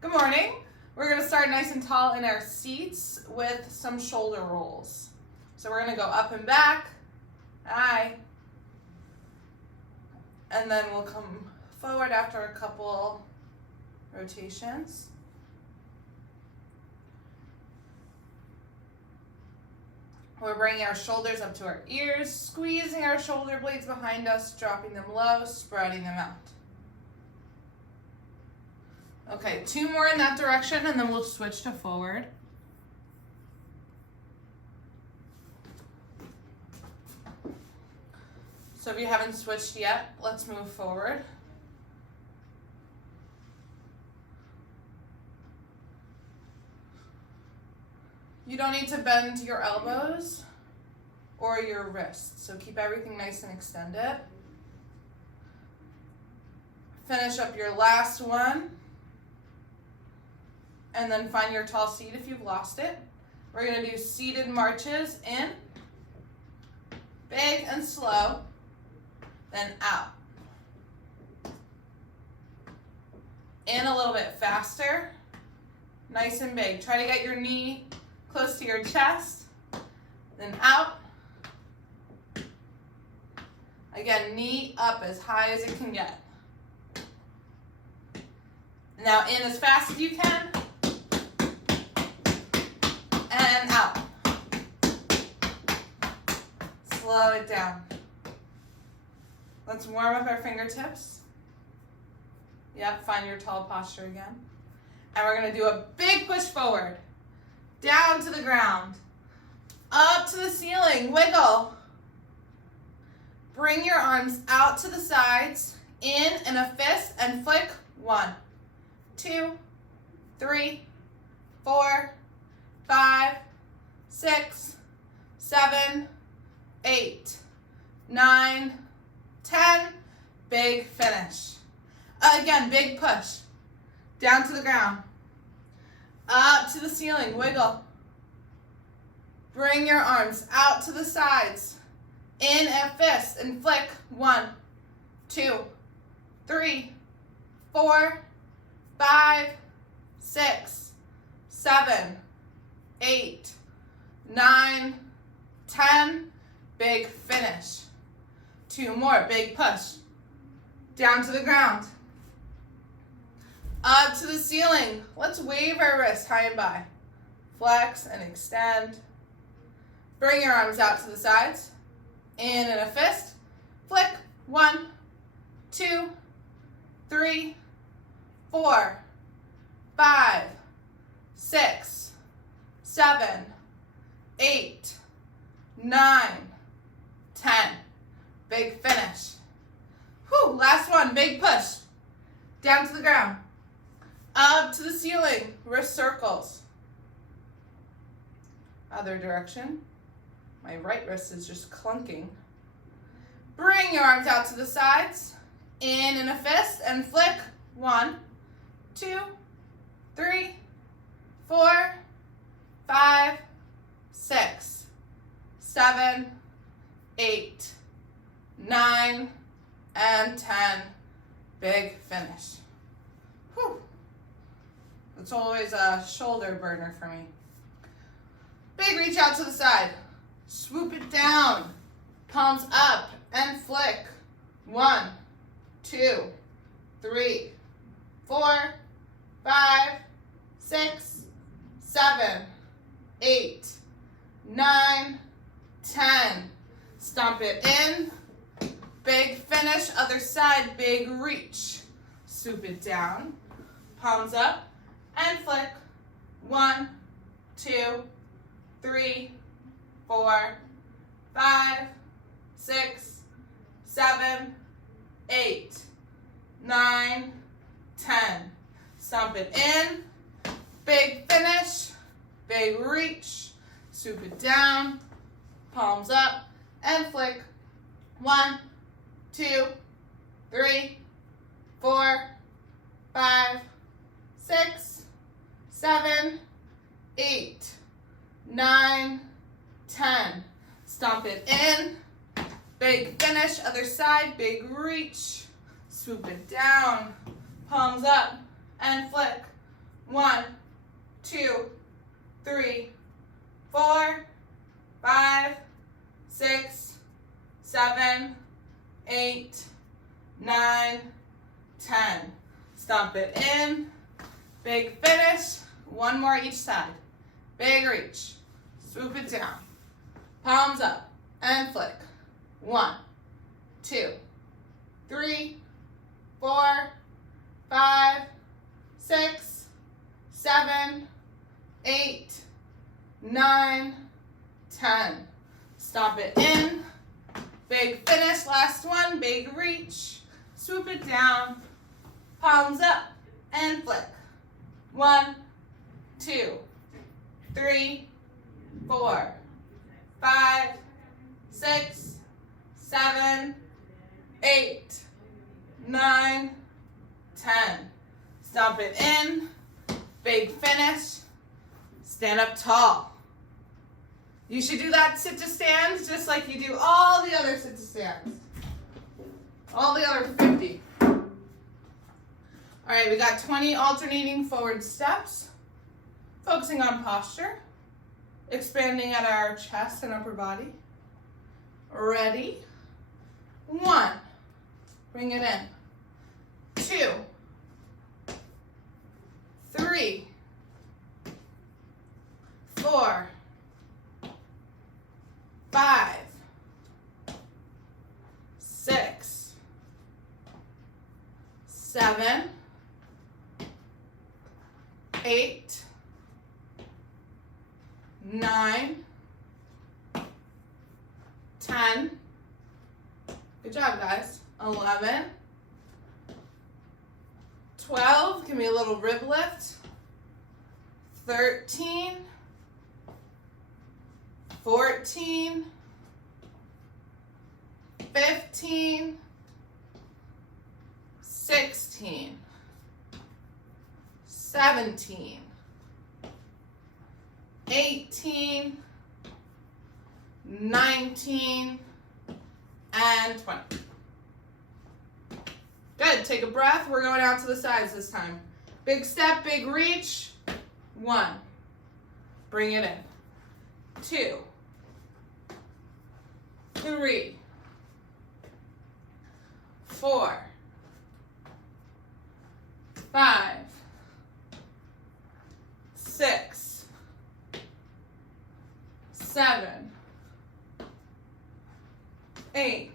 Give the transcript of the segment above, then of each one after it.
Good morning. We're going to start nice and tall in our seats with some shoulder rolls. So we're going to go up and back, aye, and then we'll come forward after a couple rotations. We're bringing our shoulders up to our ears, squeezing our shoulder blades behind us, dropping them low, spreading them out. Okay, 2 more in that direction, and then we'll switch to forward. So if you haven't switched yet, let's move forward. You don't need to bend your elbows or your wrists, so keep everything nice and extended. Finish up your last one, and then find your tall seat if you've lost it. We're going to do seated marches in, big and slow, then out. In a little bit faster, nice and big. Try to get your knee close to your chest, then out. Again, knee up as high as it can get. Now in as fast as you can, and out. Slow it down. Let's warm up our fingertips. Yep, find your tall posture again. And we're going to do a big push forward. Down to the ground. Up to the ceiling. Wiggle. Bring your arms out to the sides. In a fist and flick. 1, 2, 3, 4, 5, 6, 7, 8, 9, 10. Big finish. Again, big push. Down to the ground. Up to the ceiling. Wiggle. Bring your arms out to the sides. In a fist and flick. 1, 2, 3, 4, 5, 6, 7, 8, 9, 10. Big finish. 2 more. Big push. Down to the ground. Up to the ceiling. Let's wave our wrists high and by. Flex and extend. Bring your arms out to the sides. In a fist. Flick. 1, 2, 3, 4, 5, 6, 7, 8, 9, 10. Big finish. Whew, last one. Big push. Down to the ground. Up to the ceiling. Wrist circles. Other direction. My right wrist is just clunking. Bring your arms out to the sides. In a fist and flick. 1, 2, 3, 4, 5, 6, 7, 8, 9, and 10. Big finish. Whew. It's always a shoulder burner for me. Big reach out to the side. Swoop it down. Palms up and flick. 1, 2, 3, 4, 5, 6, 7, 8, 9, 10. Stomp it in. Big finish. Other side. Big reach. Swoop it down. Palms up and flick. 1, 2, 3, 4, 5, 6, 7, 8, 9, 10. Stomp it in. Big finish. Big reach. Swoop it down. Palms up and flick. 1, 2, 3, 4, 5, 6, 7, 8, 9, 10. Stomp it in. Big finish. Other side. Big reach. Swoop it down. Palms up and flick. 1, 2, 3, 4, 5, 6, 7, 8, 9, 10. Stomp it in. Big finish. One more each side. Big reach. Swoop it down. Palms up and flick. 1, 2, 3, 4, 5, 6, 7, 8, 9, 10. Stomp it in. Big finish. Last one. Big reach. Swoop it down. Palms up and flick. 1, 2, 3, 4, 5, 6, 7, 8, 9, 10. Stomp it in. Big finish. Stand up tall. You should do that sit to stands just like you do all the other sit to stands. All the other 50. All right, we got 20 alternating forward steps, focusing on posture, expanding at our chest and upper body. Ready? 1, bring it in. 2, 3, 4, 5, 6, 7, 8, 9, 10. Good job, guys. 11, 12. Give me a little rib lift. 13, 14, 15, 16, 17, 18, 19, and 20. Good. Take a breath. We're going out to the sides this time. Big step, big reach. 1. Bring it in. 2, 3, 4, 5, 6, 7, 8,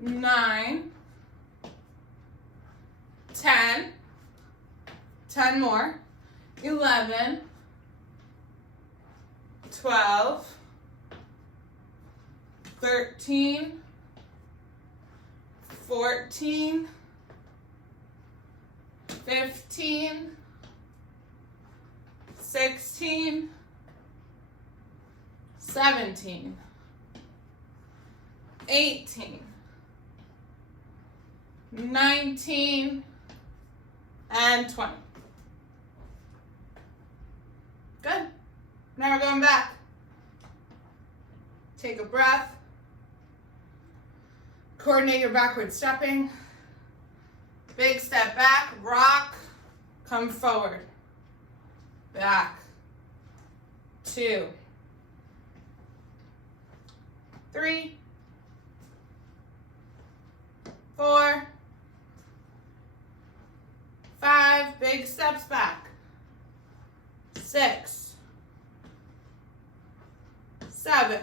9, 10, 10 more, 11, 12, 13, 14, 15, 16, 17, 18, 19, and 20. Good. Now we're going back. Take a breath. Coordinate your backward stepping. Big step back, rock, come forward. Back. 2, 3, 4, 5, big steps back. 6, 7,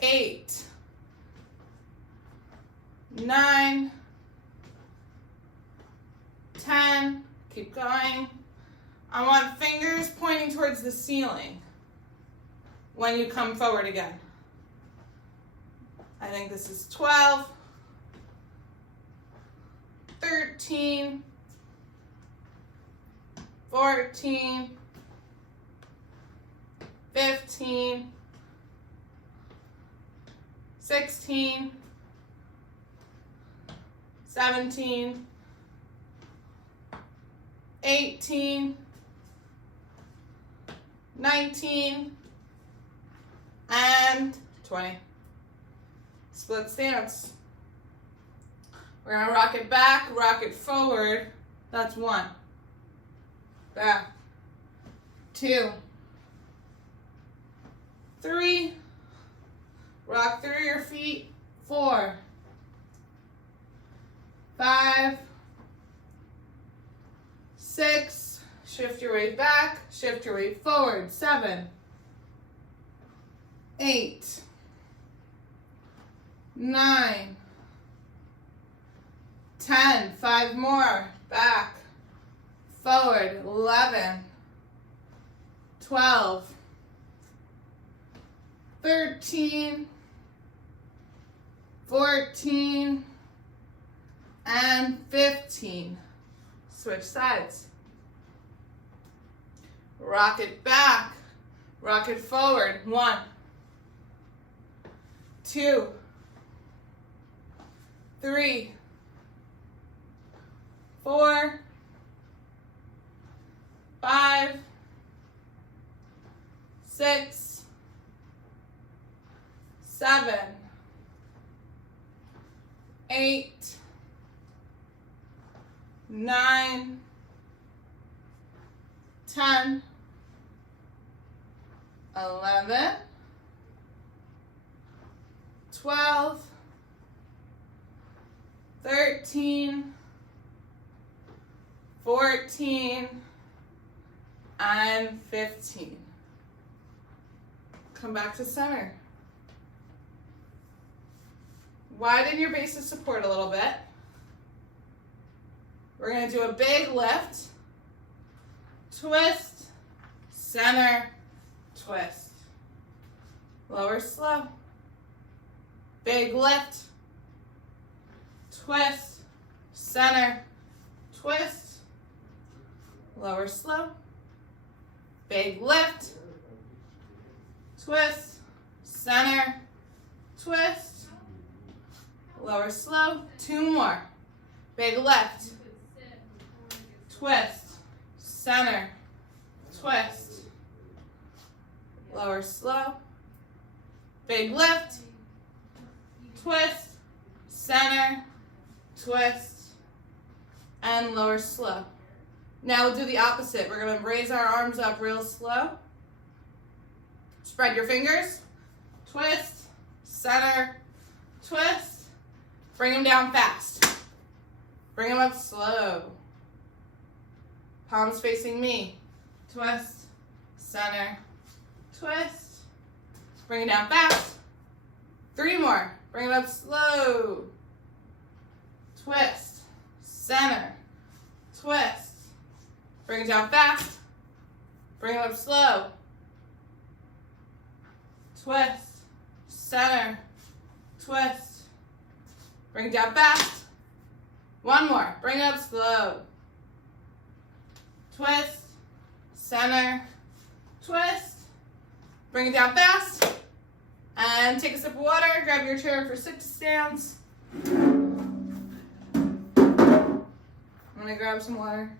8, 9, 10, keep going. I want fingers pointing towards the ceiling when you come forward again. I think this is 12, 13, 14, 15, 16, 17, 18, 19, and 20. Split stance. We're going to rock it back, rock it forward. That's 1. Back. 2. 3. Rock through your feet. 4. 5. 6. Shift your weight back. Shift your weight forward. 7. 8. 9. 10. 5 more. Back. Forward. 11. 12. 13. 14. And 15. Switch sides. Rock it back. Rock it forward. 1. 2. 3. 4. 5. 6. 7. 8. 9. 10. 11. 12. 13. 14. And 15. Come back to center. Widen your base of support a little bit. We're going to do a big lift. Twist. Center. Twist. Lower slow. Big lift. Twist. Center. Twist. Lower slow. Big lift. Twist. Center. Twist. Lower slow. 2 more. Big lift. Twist. Center. Twist. Lower slow. Big lift. Twist. Center. Twist. And lower slow. Now we'll do the opposite. We're going to raise our arms up real slow. Spread your fingers. Twist. Center. Twist. Bring them down fast. Bring them up slow. Palms facing me. Twist. Center. Twist. Bring it down fast. 3 more. Bring it up slow. Twist. Center. Twist. Bring it down fast. Bring it up slow. Twist. Center. Twist. Bring it down fast. 1 more. Bring it up slow. Twist. Center. Twist. Bring it down fast. And take a sip of water. Grab your chair for sit stands. I'm going to grab some water.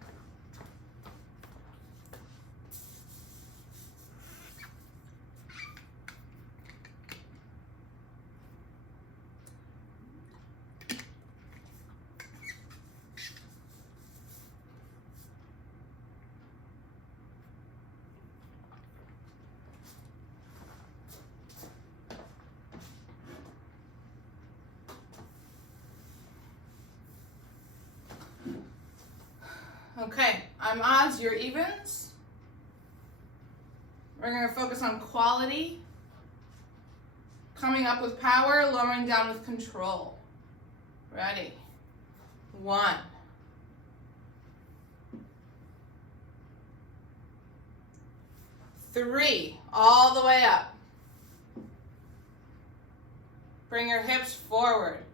Okay, I'm odds, you're evens. We're going to focus on quality, coming up with power, lowering down with control. Ready? 1. 3, all the way up. Bring your hips forward.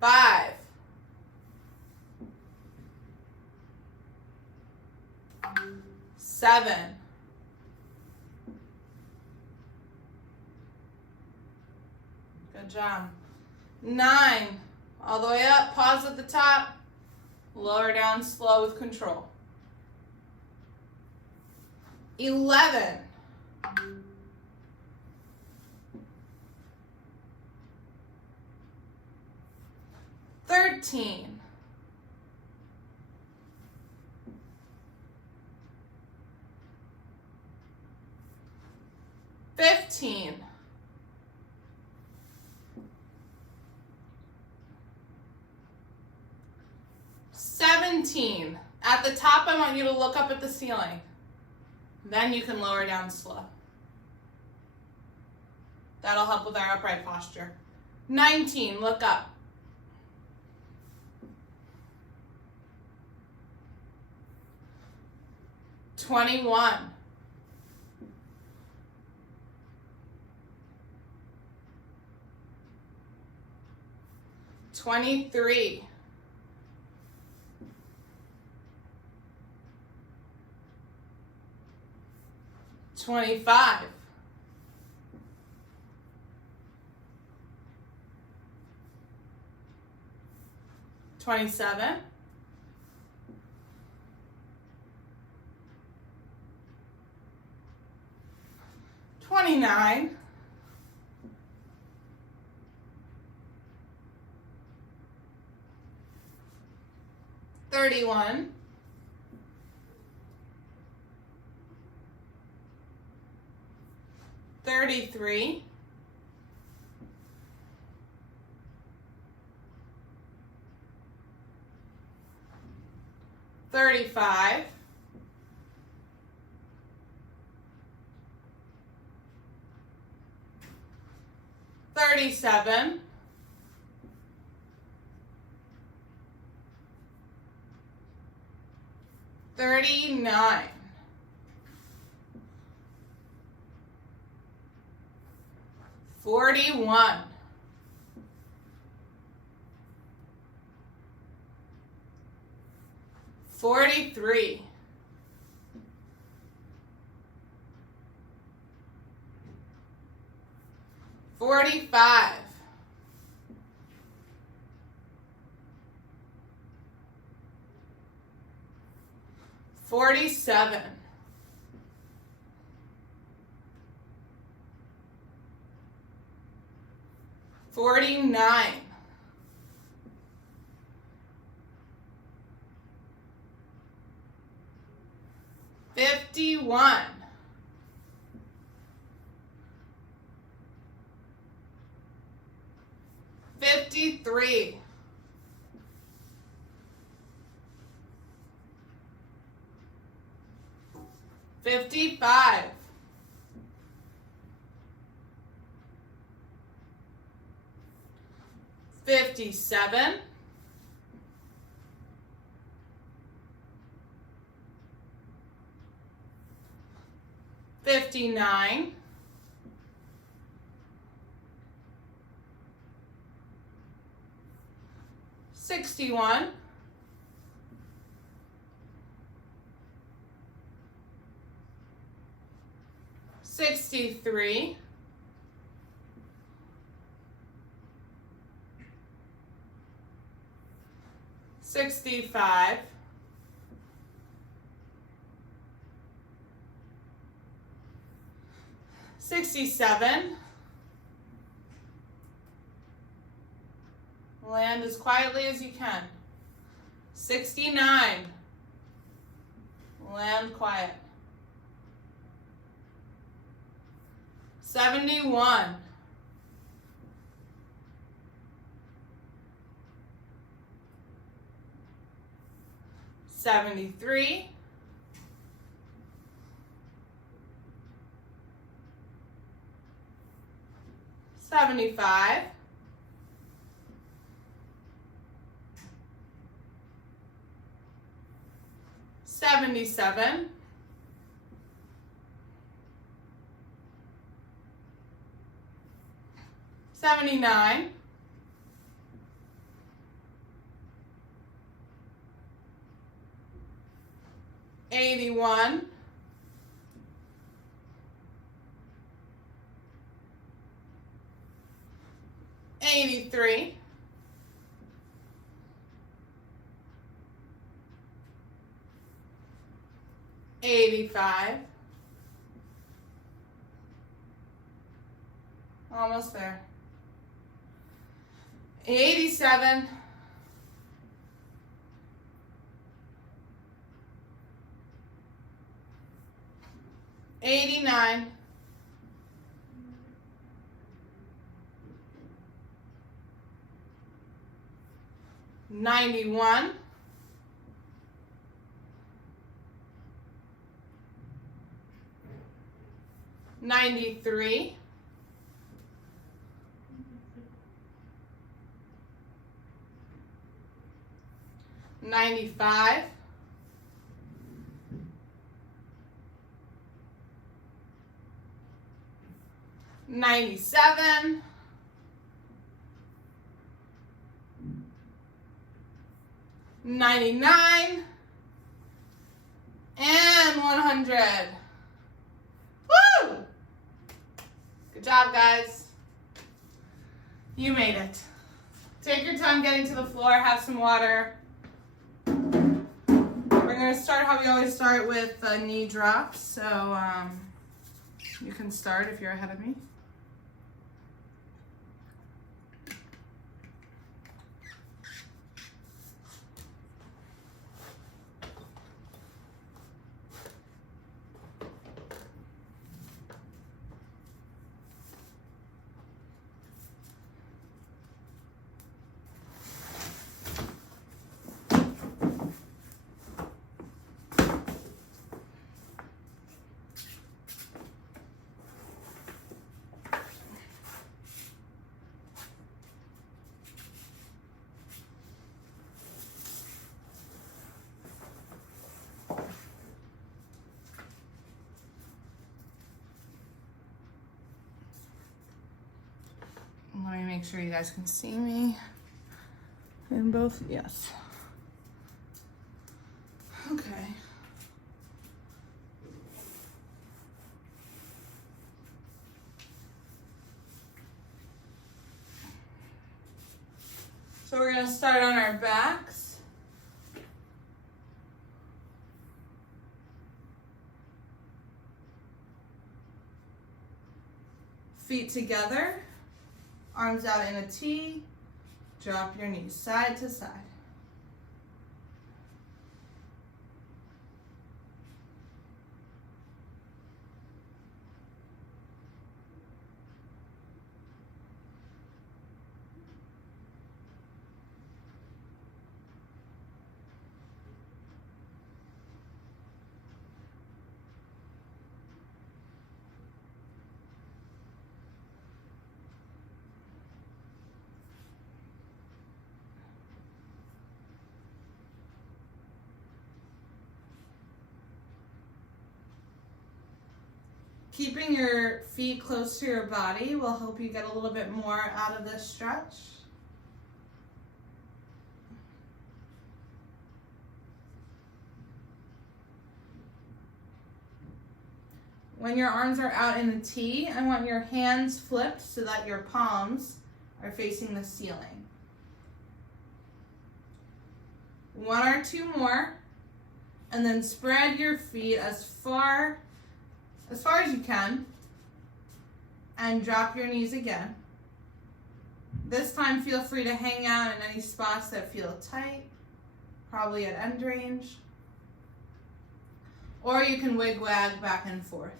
5. 7. 'Good job. 9. All the way up. Pause at the top. Lower down slow with control. 11. 14, 15, 17. At the top, I want you to look up at the ceiling. Then you can lower down slow. That'll help with our upright posture. 19, look up. 21. 23. 25. 27. 29. 31. 33. 35. 37. 39. 41. 43. 45. 47. 49. 51. 53. 55. 57. 59. 61. 63. 65. 67. Land as quietly as you can. 69. Land quiet. 71. 73. 75. 77. 79. 81. 83. 85. Almost there. 87. 89, 91, 93, 95, 97, 99, and 100. Woo! Good job, guys. You made it. Take your time getting to the floor, have some water. We're going to start how we always start with knee drops. So you can start if you're ahead of me. Let me make sure you guys can see me in both. Yes. Okay. So we're going to start on our backs. Feet together. Arms out in a T, drop your knees side to side. Keeping your feet close to your body will help you get a little bit more out of this stretch. When your arms are out in a T, I want your hands flipped so that your palms are facing the ceiling. One or two more, and then spread your feet as far as you can, and drop your knees again. This time feel free to hang out in any spots that feel tight, probably at end range, or you can wig-wag back and forth.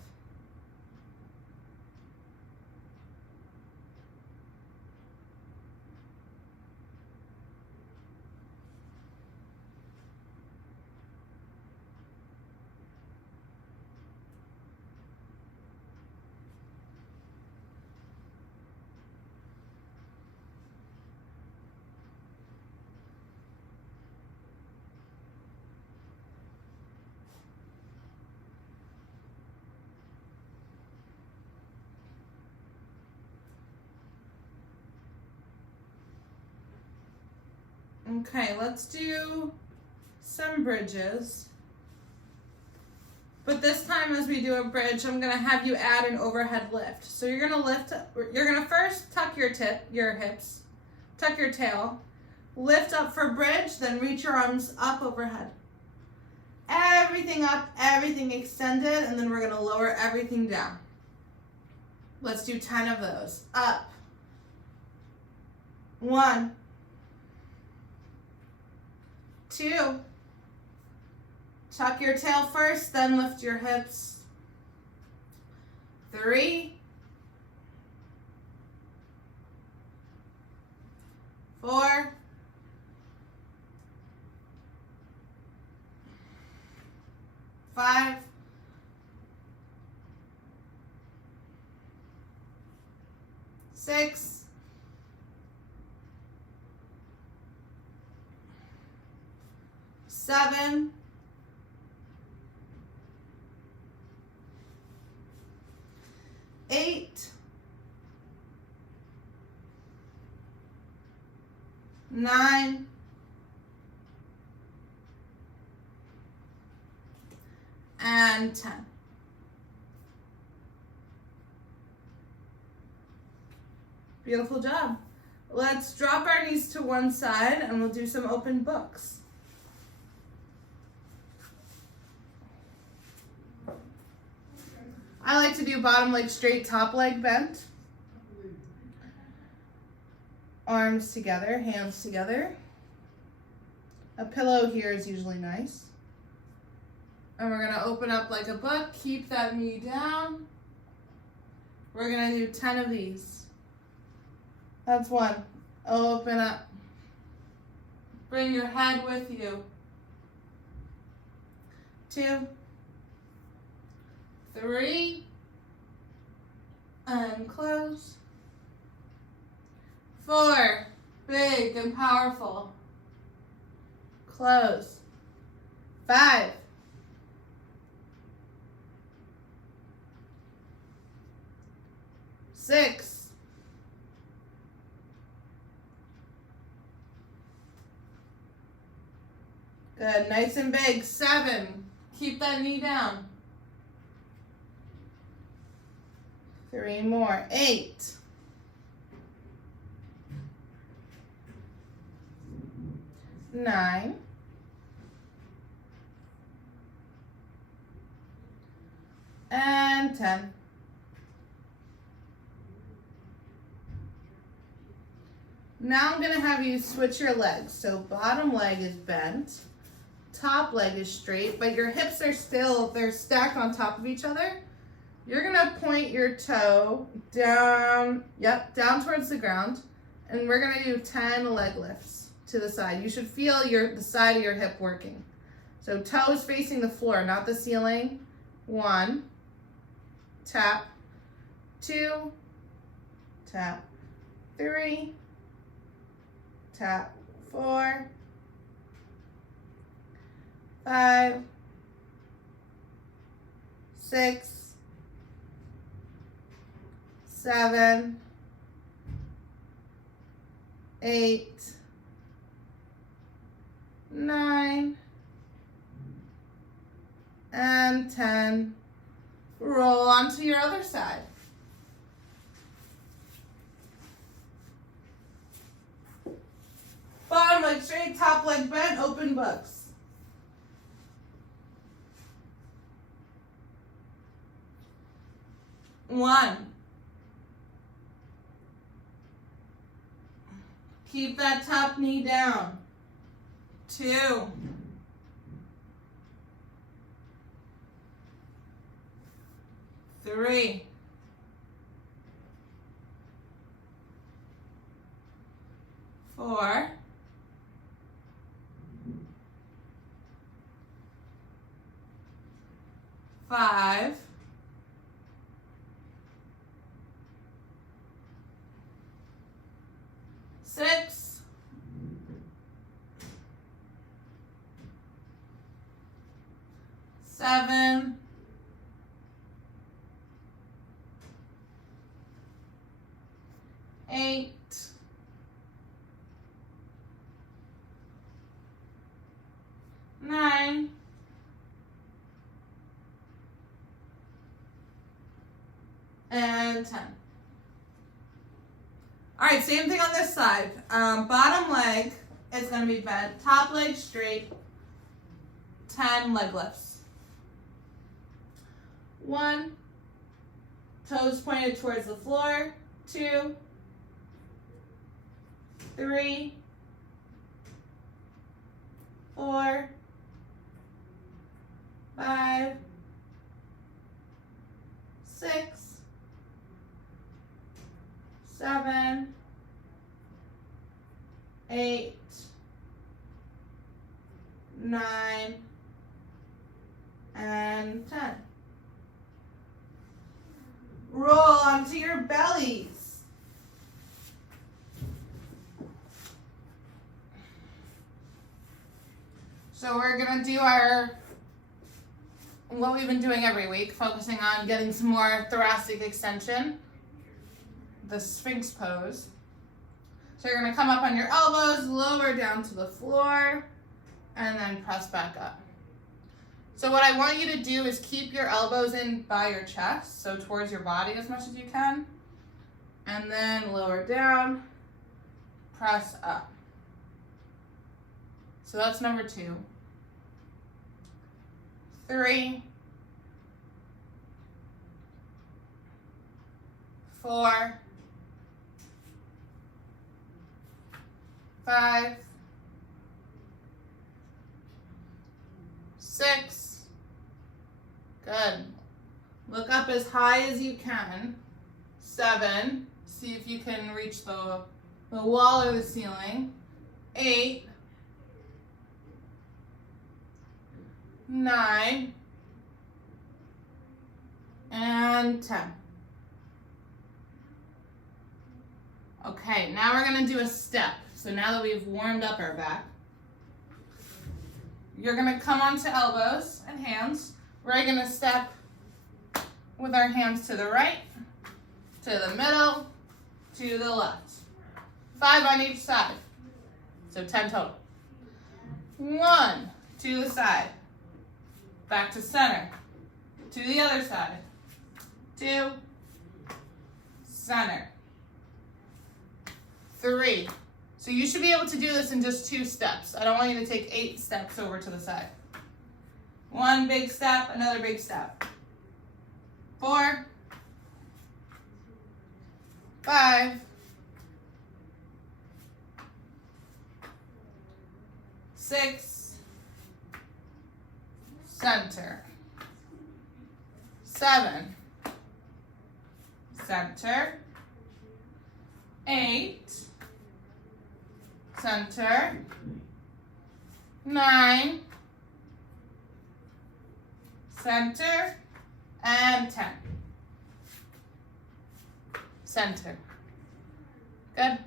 Okay, let's do some bridges. But this time as we do a bridge, I'm gonna have you add an overhead lift. So you're gonna first tuck your hips, tuck your tail, lift up for bridge, then reach your arms up overhead. Everything up, everything extended, and then we're gonna lower everything down. Let's do 10 of those. Up. 1, 2, tuck your tail first, then lift your hips. 3, 4, 5, 6, 7, 8, 9, and 10. Beautiful job. Let's drop our knees to one side and we'll do some open books. I like to do bottom leg straight, top leg bent. Arms together, hands together. A pillow here is usually nice. And we're gonna open up like a book, keep that knee down. We're gonna do 10 of these. That's 1. Open up. Bring your head with you. 2, 3, and close. 4, big and powerful. Close. 5, 6, 'Good, nice and big. 7, keep that knee down. 3 more. 8, 9, and 10. Now I'm going to have you switch your legs. So bottom leg is bent, top leg is straight, but your hips are still, they're stacked on top of each other. You're going to point your toe down, down towards the ground, and we're going to do 10 leg lifts to the side. You should feel the side of your hip working. So toes facing the floor, not the ceiling. 1, tap. 2, tap. 3, tap. 4, 5, 6, 7, 8, 9, and 10. Roll onto your other side. Bottom leg straight, top leg bent, open books. One. Keep that top knee down. 2. 3. 4. 5. 6. 7. 8. 9. And 10. All right, same thing on this side. Bottom leg is going to be bent, top leg straight, 10 leg lifts. 1, toes pointed towards the floor. 2, 3, 4, 5, 6, 7, 8, 9, and 10. Roll onto your bellies. So we're gonna do what we've been doing every week, focusing on getting some more thoracic extension, the Sphinx pose. So you're gonna come up on your elbows, lower down to the floor, and then press back up. So what I want you to do is keep your elbows in by your chest, so towards your body as much as you can, and then lower down, press up. So that's number 2. 3, 4, 5, 6, good. Look up as high as you can. 7, see if you can reach the wall or the ceiling. 8, 9, and 10. Okay, now we're gonna do a step. So now that we've warmed up our back, you're gonna come onto elbows and hands. We're gonna step with our hands to the right, to the middle, to the left. 5 on each side. So 10 total. 1, to the side. Back to center. To the other side. 2, center. 3. So you should be able to do this in just 2 steps. I don't want you to take 8 steps over to the side. 1 big step, another big step. 4, 5, 6, center. 7, center. 8, center. 9, center, and 10. Center. Good.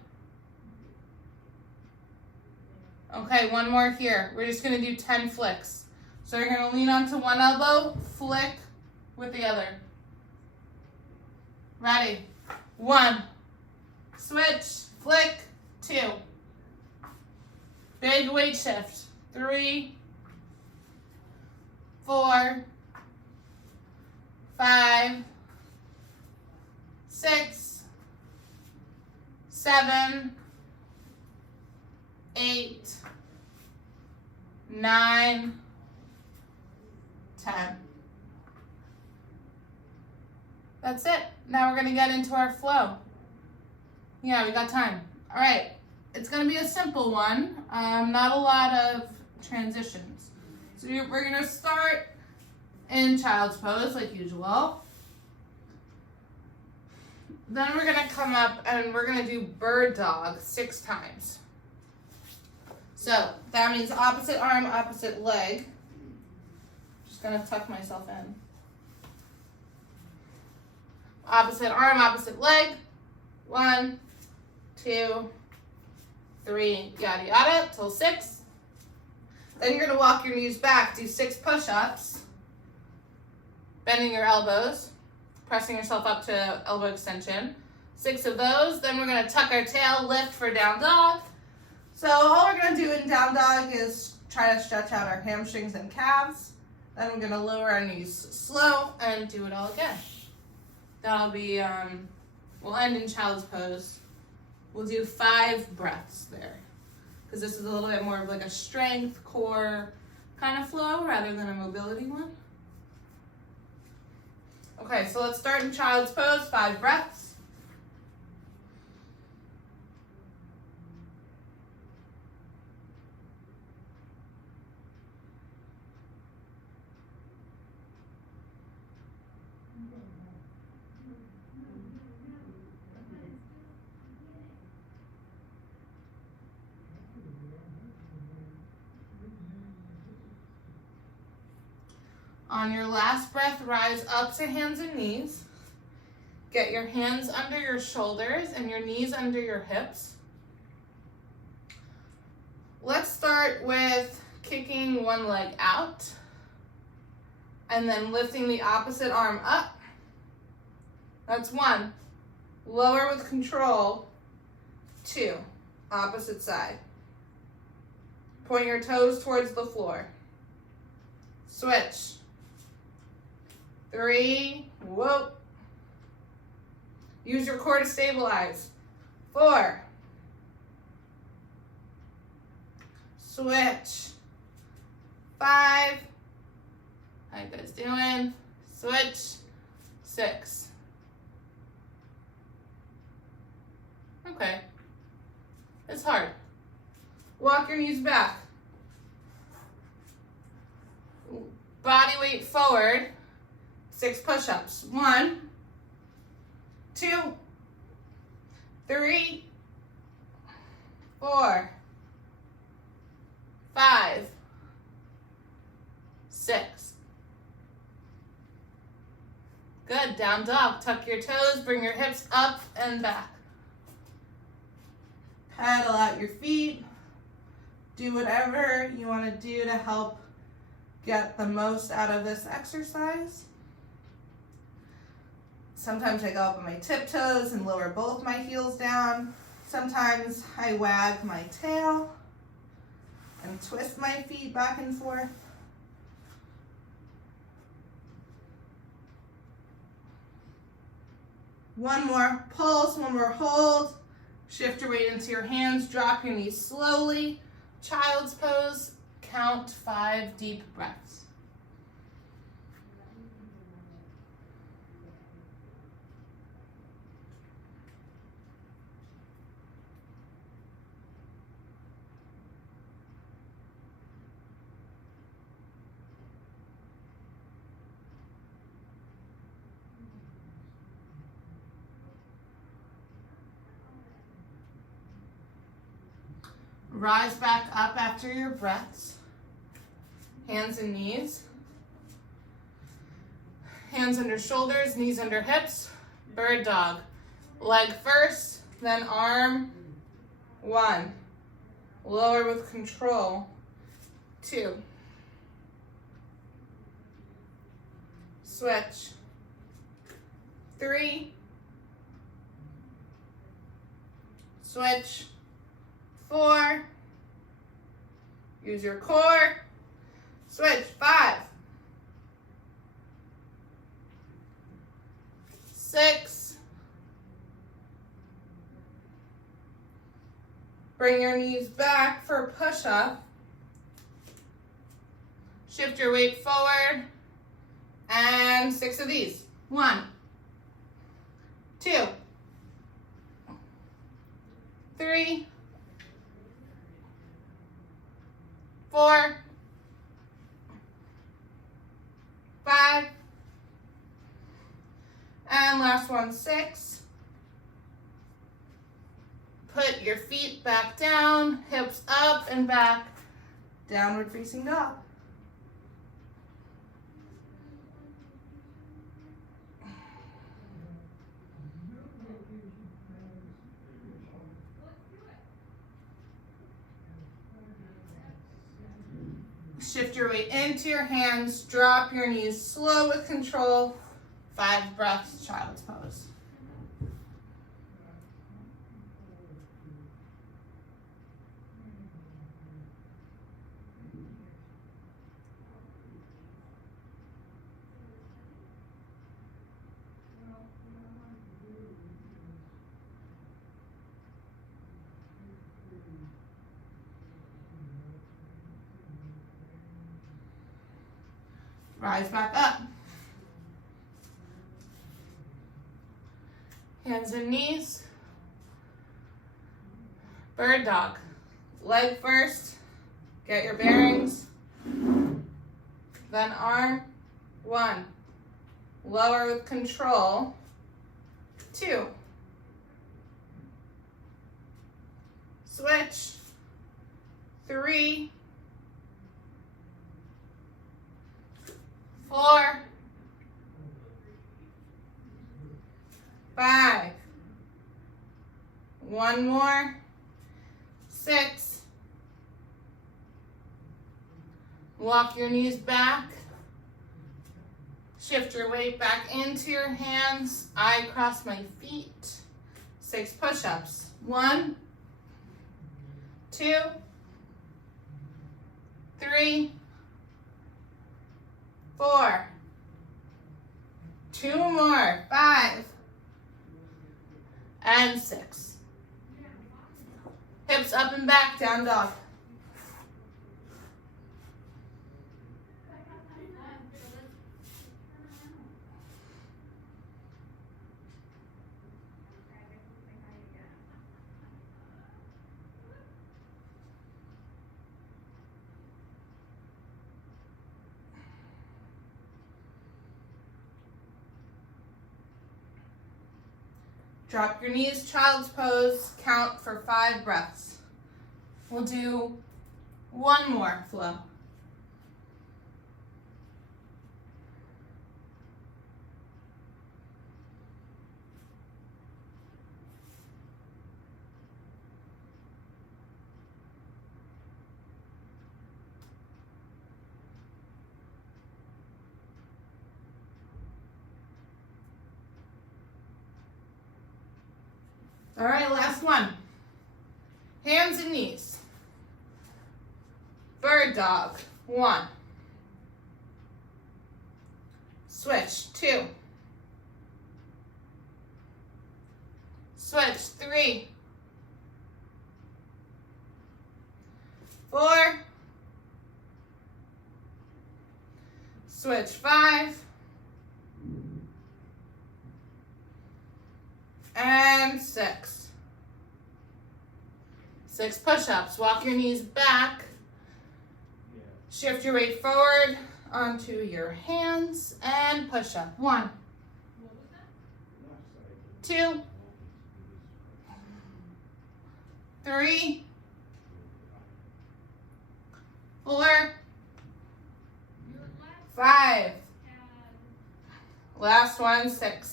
Okay, one more here. We're just gonna do 10 flicks. So you're gonna lean onto one elbow, flick with the other. Ready? 1, switch, flick, 2. Big weight shift. 3, 4, 5, 6, 7, 8, 9, 10. That's it. Now we're going to get into our flow. Yeah, we got time. All right. It's going to be a simple one. Not a lot of transitions. So we're going to start in child's pose like usual. Then we're going to come up and we're going to do bird dog 6 times. So that means opposite arm, opposite leg. Just going to tuck myself in. Opposite arm, opposite leg. 1, 2, 3, yada yada, till 6. Then you're going to walk your knees back, do 6 push-ups. Bending your elbows, pressing yourself up to elbow extension. 6 of those. Then we're going to tuck our tail, lift for down dog. So all we're going to do in down dog is try to stretch out our hamstrings and calves. Then we're going to lower our knees slow and do it all again. That'll be, we'll end in child's pose. We'll do 5 breaths there. Because this is a little bit more of like a strength, core kind of flow rather than a mobility one. Okay, so let's start in child's pose, 5 breaths. On your last breath, rise up to hands and knees. Get your hands under your shoulders and your knees under your hips. Let's start with kicking one leg out and then lifting the opposite arm up. That's 1. Lower with control. 2. Opposite side. Point your toes towards the floor. Switch. 3. Whoa. Use your core to stabilize. 4. Switch. 5. How you guys doing? Switch. 6. Okay. It's hard. Walk your knees back. Body weight forward. 6 push-ups. 1, 2, 3, 4, 5, 6. Good. Down dog. Tuck your toes. Bring your hips up and back. Paddle out your feet. Do whatever you want to do to help get the most out of this exercise. Sometimes I go up on my tiptoes and lower both my heels down. Sometimes I wag my tail and twist my feet back and forth. One more pulse, one more hold. Shift your weight into your hands, drop your knees slowly. Child's pose, count 5 deep breaths. Rise back up after your breaths. Hands and knees. Hands under shoulders, knees under hips. Bird dog. Leg first, then arm. 1. Lower with control. 2. Switch. 3. Switch. 4. Use your core. Switch. 5. 6. Bring your knees back for push-up. Shift your weight forward. And 6 of these. 1, 2, 3, 4, 5, and last one, 6. Put your feet back down, hips up and back, downward facing dog. Shift your weight into your hands, drop your knees slow with control. 5 breaths, child's pose. Rise back up. Hands and knees. Bird dog. Leg first. Get your bearings. Then arm. 1. Lower with control. 2. Switch. 3. 4, 5, one more, 6, walk your knees back, shift your weight back into your hands, I cross my feet, 6 push-ups, 1, 2, 3, 4, 2 more, 5, and 6. Hips up and back, down dog. Drop your knees, child's pose, count for 5 breaths. We'll do 1 more flow. All right, last one. Hands and knees. Bird dog, 1. Switch, 2. Switch, 3. 4. Switch, 5. And 6. 6 push-ups. Walk your knees back. Shift your weight forward onto your hands and push up. 1, 2, 3, 4, 5. Last one, 6.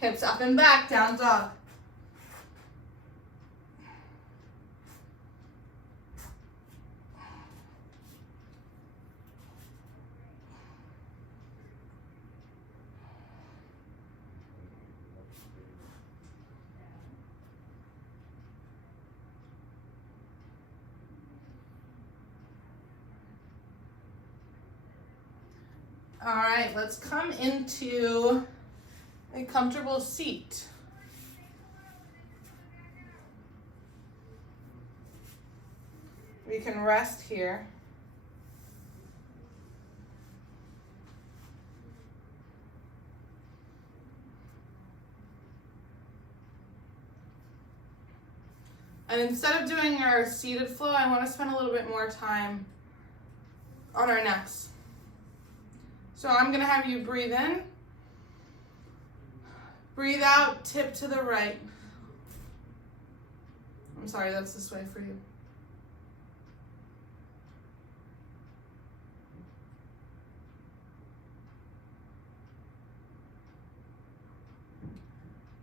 Hips up and back, down dog. All right, let's come into a comfortable seat. We can rest here. And instead of doing our seated flow, I want to spend a little bit more time on our necks. So I'm gonna have you breathe in, breathe out, tip to the right. I'm sorry, that's this way for you.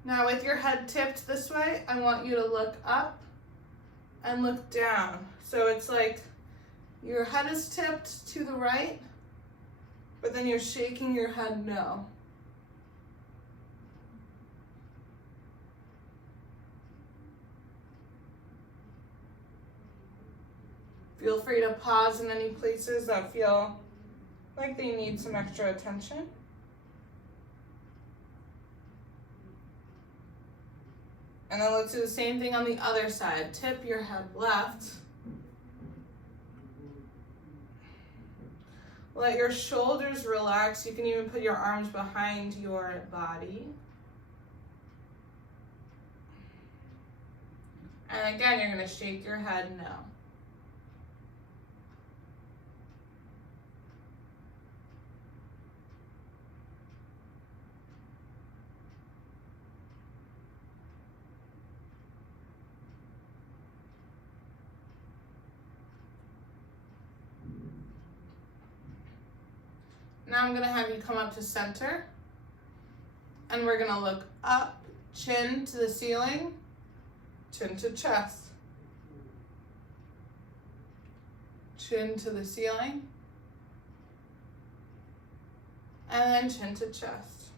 Now with your head tipped this way, I want you to look up and look down. So it's like your head is tipped to the right, but then you're shaking your head no. Feel free to pause in any places that feel like they need some extra attention. And then let's do the same thing on the other side. Tip your head left. Let your shoulders relax. You can even put your arms behind your body. And again, you're going to shake your head no. Now I'm gonna have you come up to center, and we're gonna look up, chin to the ceiling, chin to chest. Chin to the ceiling, and then chin to chest.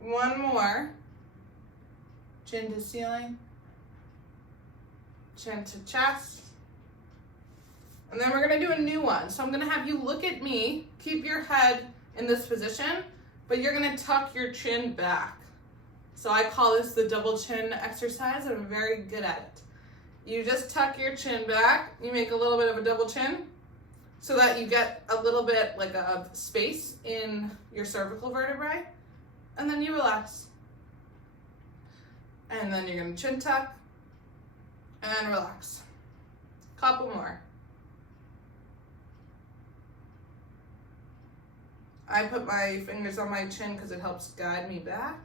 One more, chin to ceiling, chin to chest, and then we're gonna do a new one. So I'm gonna have you look at me, keep your head in this position, but you're gonna tuck your chin back. So I call this the double chin exercise, and I'm very good at it. You just tuck your chin back, you make a little bit of a double chin so that you get a little bit like of space in your cervical vertebrae, and then you relax. And then you're gonna chin tuck and relax. Couple more. I put my fingers on my chin because it helps guide me back.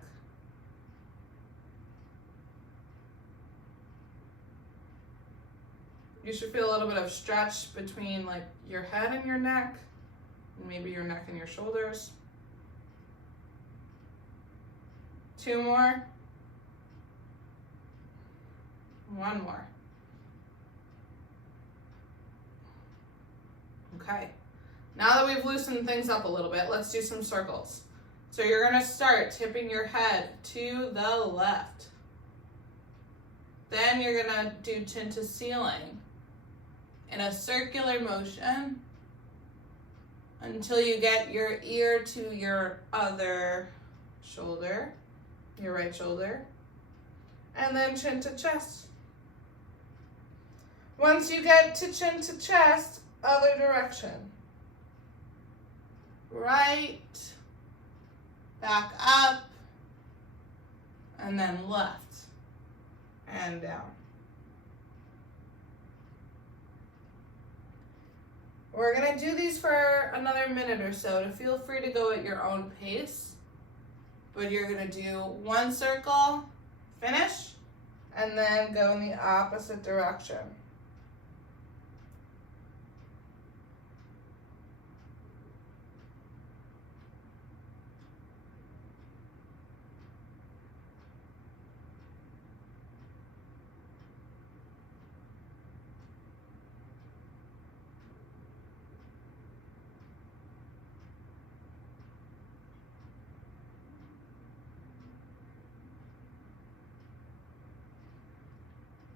You should feel a little bit of stretch between like your head and your neck, and maybe your neck and your shoulders. Two more. One more. Okay. Now that we've loosened things up a little bit, let's do some circles. So you're gonna start tipping your head to the left. Then you're gonna do chin to ceiling in a circular motion until you get your ear to your other shoulder, your right shoulder, and then chin to chest. Once you get to chin to chest, other direction. Right, back up, and then left and down. We're gonna do these for another minute or so, to feel free to go at your own pace, but you're gonna do one circle, finish, and then go in the opposite direction.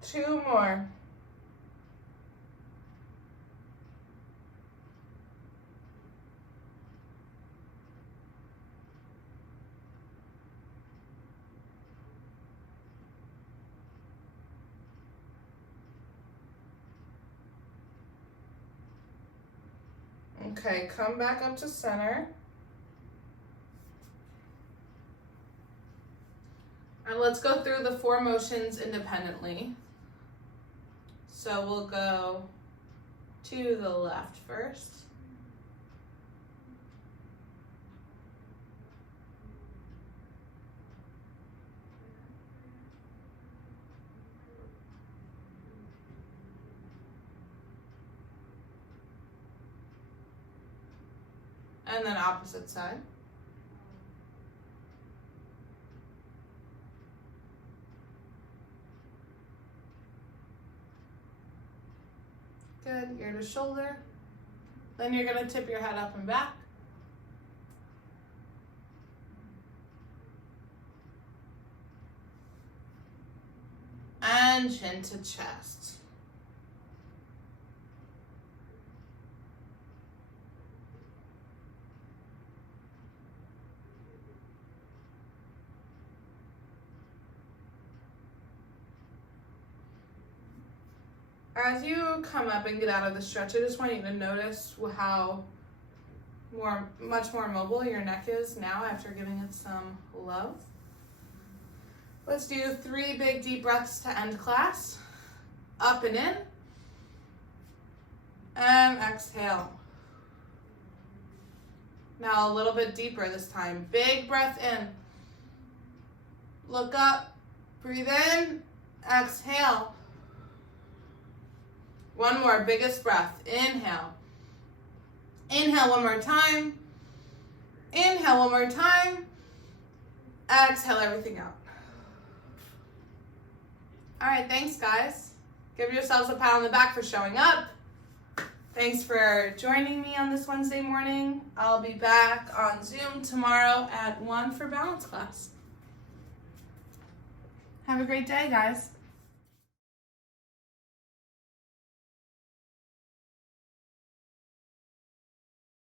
Two more. Okay, come back up to center. And let's go through the four motions independently. So we'll go to the left first. And then opposite side. Good, ear to shoulder. Then you're gonna tip your head up and back. And chin to chest. As you come up and get out of the stretch, I just want you to notice how much more mobile your neck is now after giving it some love. Let's do 3 big deep breaths to end class. Up and in. And exhale. Now a little bit deeper this time. Big breath in. Look up. Breathe in. Exhale. One more, biggest breath. Inhale. Inhale one more time. Inhale one more time. Exhale everything out. All right, thanks guys. Give yourselves a pat on the back for showing up. Thanks for joining me on this Wednesday morning. I'll be back on Zoom tomorrow at 1 for balance class. Have a great day, guys.